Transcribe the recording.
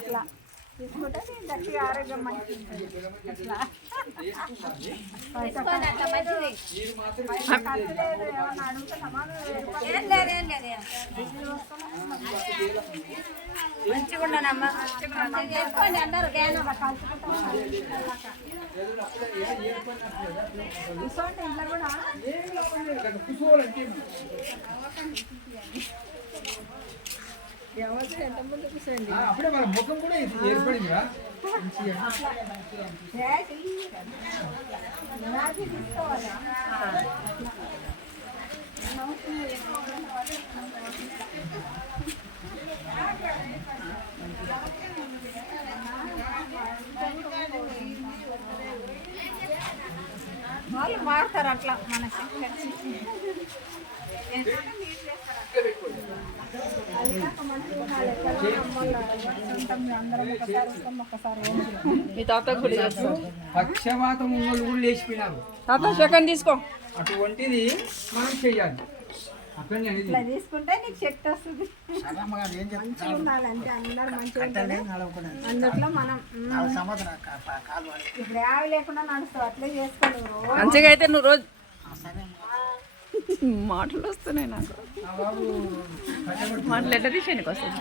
ఇట్లా తీసుకుంటే గట్టిగా ఆరోగ్యం మంచిగా ఉంటుంది. ఇట్లా ఖర్చు లేదు, ఏమన్నా అడుగుతున్నామా? మంచిగా ఉండనమ్మా, చేసుకోండి అందరూ ఇంట్లో కూడా అప్పుడే మన ముఖం కూడా ఏర్పడిందిరా. వాళ్ళు మారుతారు అట్లా మనకి. మీ తాత కూడా చేస్తాం. పక్షవాతం ఉన్నోళ్ళు కూడా లేచిపోయినారు. తాత సెకండ్ తీసుకో. అటువంటిది మనం చెయ్యాలి. ఇట్లా తీసుకుంటే నీకు శక్తి వస్తుంది. మంచిగా ఉండాలి అంటే అందరు మంచిగా ఉండాలి. అందుట్లో మనం ఇప్పుడు యావి లేకుండా నడుస్తావు, అట్లే చేసుకోండి. మంచిగా అయితే నువ్వు రోజు మాటలు వస్తున్నాయి నాకు. మాటలు ఎట్లా తీసేయడానికి వస్తుంది.